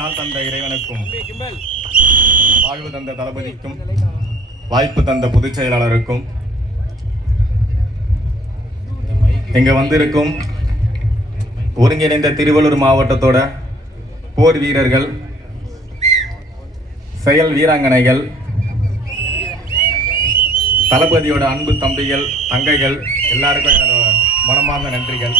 இந்நாள் தந்த இறைவனுக்கும் வாழ்வு தந்த தளபதிக்கும் வாய்ப்பு தந்த பொதுச் செயலாளருக்கும் இங்க வந்திருக்கும் ஒருங்கிணைந்த திருவள்ளூர் மாவட்டத்தோட போர் வீரர்கள், செயல் வீராங்கனைகள், தளபதியோட அன்பு தம்பிகள், தங்கைகள் எல்லாருக்கும் என்னோட மனமார்ந்த நன்றிகள்.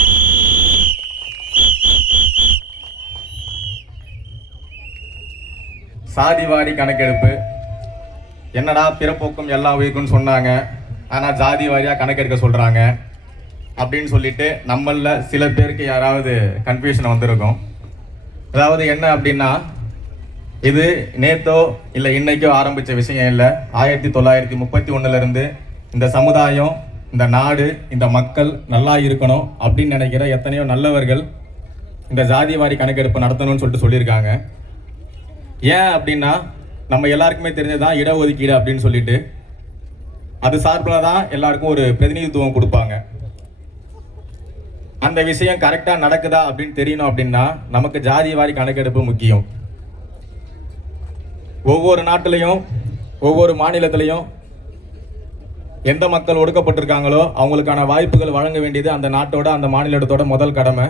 சாதிவாரி கணக்கெடுப்பு என்னடா பிறப்போக்கும் எல்லா உயிருக்கும் சொன்னாங்க, ஆனால் ஜாதி வாரியாக கணக்கெடுக்க சொல்கிறாங்க அப்படின்னு சொல்லிட்டு நம்மள சில பேருக்கு யாராவது கன்ஃபியூஷன் வந்திருக்கும். அதாவது என்ன அப்படின்னா, இது நேத்தோ இல்லை இன்னைக்கோ ஆரம்பித்த விஷயம் இல்லை. 1931 இந்த சமுதாயம், இந்த நாடு, இந்த மக்கள் நல்லா இருக்கணும் அப்படின்னு நினைக்கிற எத்தனையோ நல்லவர்கள் இந்த ஜாதிவாரி கணக்கெடுப்பு நடத்தணும்னு சொல்லிட்டு சொல்லியிருக்காங்க. ஏன் அப்படின்னா, நம்ம எல்லாருக்குமே தெரிஞ்சதான் இடஒதுக்கீடு அப்படின்னு சொல்லிட்டு அது சார்பில் தான் எல்லாருக்கும் ஒரு பிரதிநிதித்துவம் கொடுப்பாங்க. அந்த விஷயம் கரெக்டாக நடக்குதா அப்படின்னு தெரியணும் அப்படின்னா நமக்கு ஜாதி வாரி கணக்கெடுப்பு முக்கியம். ஒவ்வொரு நாட்டிலையும் ஒவ்வொரு மாநிலத்திலையும் எந்த மக்கள் ஒடுக்கப்பட்டிருக்காங்களோ அவங்களுக்கான வாய்ப்புகள் வழங்க வேண்டியது அந்த நாட்டோட அந்த மாநிலத்தோட முதல் கடமை.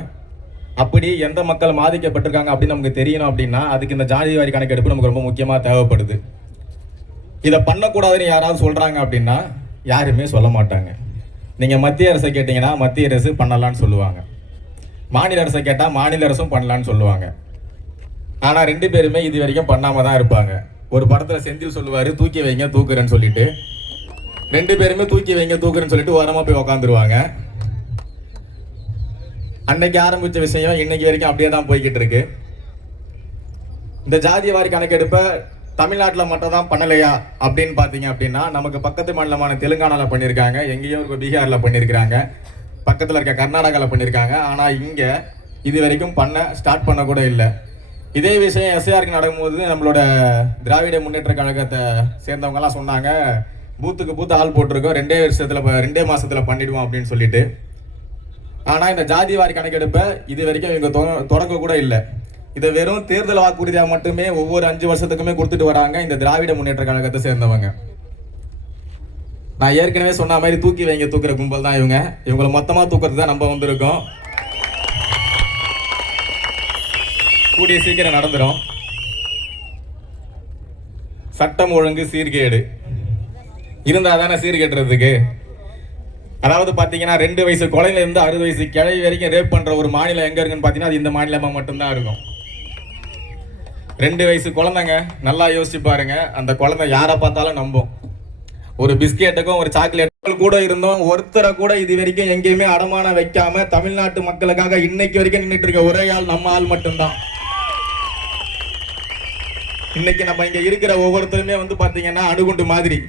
அப்படி எந்த மக்கள் பாதிக்கப்பட்டிருக்காங்க அப்படின்னு நமக்கு தெரியணும் அப்படின்னா அதுக்கு இந்த ஜாதி வாரி கணக்கெடுப்பு நமக்கு ரொம்ப முக்கியமாக தேவைப்படுது. இதை பண்ணக்கூடாதுன்னு யாராவது சொல்கிறாங்க அப்படின்னா யாருமே சொல்ல மாட்டாங்க. நீங்கள் மத்திய அரசை கேட்டிங்கன்னா மத்திய அரசு பண்ணலான்னு சொல்லுவாங்க, மாநில அரசை கேட்டால் மாநில அரசும் பண்ணலான்னு சொல்லுவாங்க. ஆனால் ரெண்டு பேருமே இது வரைக்கும் பண்ணாமல் தான் இருப்பாங்க. ஒரு படத்தில் செந்தில் சொல்லுவார், தூக்கி வைங்க தூக்குறேன்னு சொல்லிட்டு, ரெண்டு பேருமே தூக்கி வைங்க தூக்குறேன்னு சொல்லிட்டு ஓரமாக போய் உக்காந்துருவாங்க. அன்னைக்கு ஆரம்பித்த விஷயம் இன்னைக்கு வரைக்கும் அப்படியே தான் போய்கிட்டு இருக்கு. இந்த ஜாதி வாரி கணக்கெடுப்பை தமிழ்நாட்டில் மட்டும் தான் பண்ணலையா அப்படின்னு பார்த்தீங்க அப்படின்னா, நமக்கு பக்கத்து மாநிலமான தெலுங்கானாவில் பண்ணியிருக்காங்க, எங்கேயோ இருக்க பீகாரில் பண்ணியிருக்கிறாங்க, பக்கத்தில் இருக்க கர்நாடகாவில் பண்ணியிருக்காங்க. ஆனால் இங்கே இது வரைக்கும் ஸ்டார்ட் பண்ண கூட இல்லை. இதே விஷயம் எஸ்ஐஆருக்கு நடக்கும்போது நம்மளோட திராவிட முன்னேற்ற கழகத்தை சேர்ந்தவங்கலாம் சொன்னாங்க, பூத்துக்கு பூத்து ஆள் போட்டிருக்கோம், 2 மாசத்துல பண்ணிடுவோம் அப்படின்னு சொல்லிட்டு. ஆனால் இந்த ஜாதி வாரி கணக்கெடுப்பை இது வரைக்கும் இவங்க தொடங்க கூட இல்லை. இதை வெறும் தேர்தல் வாக்குறுதியாக மட்டுமே ஒவ்வொரு 5 வருஷத்துக்குமே கொடுத்துட்டு வராங்க இந்த திராவிட முன்னேற்ற கழகத்தை சேர்ந்தவங்க. நான் ஏற்கனவே சொன்ன மாதிரி தூக்கி வைங்க தூக்குற கும்பல் தான் இவங்க. இவங்களை மொத்தமாக தூக்குறது தான் நம்ம வந்திருக்கோம். கூடிய சீக்கிரம் நடந்துடும். சட்டம் ஒழுங்கு சீர்கேடு இருந்தா தானே சீர்கேட்டுறதுக்கு. அதாவது பார்த்தீங்கன்னா 2 வயசு குழந்தைல இருந்து 60 வயசு கிழவி வரைக்கும் ரேப் பண்ற ஒரு மாநிலம் எங்க இருக்குன்னு பார்த்தீங்கன்னா அது இந்த மாநிலமா மட்டும்தான் இருக்கும். 2 வயசு குழந்தைங்க, நல்லா யோசிச்சு பாருங்க. அந்த குழந்தை யாரை பார்த்தாலும் நம்பும். ஒரு பிஸ்கெட்டுக்கும் ஒரு சாக்லேட்டுக்கும் கூட இருந்தோம், ஒருத்தரை கூட இது வரைக்கும் எங்கேயுமே அடமானம் வைக்காம தமிழ்நாட்டு மக்களுக்காக இன்னைக்கு வரைக்கும் நின்றுட்டு இருக்க ஒரே ஆள் நம்ம ஆள் மட்டும்தான். இன்னைக்கு நம்ம இங்க இருக்கிற ஒவ்வொருத்தருமே பாத்தீங்கன்னா அணுகுண்டு மாதிரி.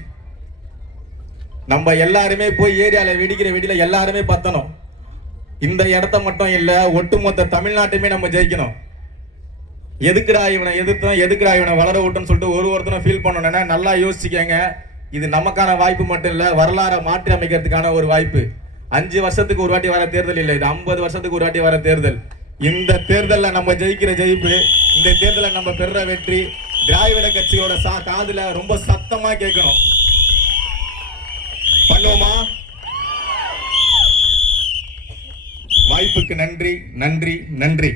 நம்ம எல்லாருமே போய் ஏரியால வெடிக்கிற வெடியில எல்லாருமே பத்தணும். இந்த இடத்த மட்டும் இல்ல, ஒட்டுமொத்த தமிழ்நாட்டுமே நம்ம ஜெயிக்கணும். எதுக்குடா இவனை எதிர்த்தோம், எதுக்குடா இவனை வளர விட்டுன்னு சொல்லிட்டு ஒருத்தரும் ஃபீல் பண்ணணும்னா நல்லா யோசிச்சுக்கங்க. இது நமக்கான வாய்ப்பு மட்டும் இல்ல, வரலாறை மாற்றி அமைக்கிறதுக்கான ஒரு வாய்ப்பு. 5 வருஷத்துக்கு ஒரு வாட்டி வர தேர்தல் இல்லை, இது 50 வருஷத்துக்கு ஒரு வாட்டி வர தேர்தல். இந்த தேர்தலில் நம்ம ஜெயிக்கிற ஜெயிப்பு, இந்த தேர்தலில் நம்ம பெற வெற்றி திராவிட கட்சியோட காதுல ரொம்ப சத்தமா கேட்கணும். பண்ணுவோமா? வாய்ப்புக்கு நன்றி, நன்றி, நன்றி.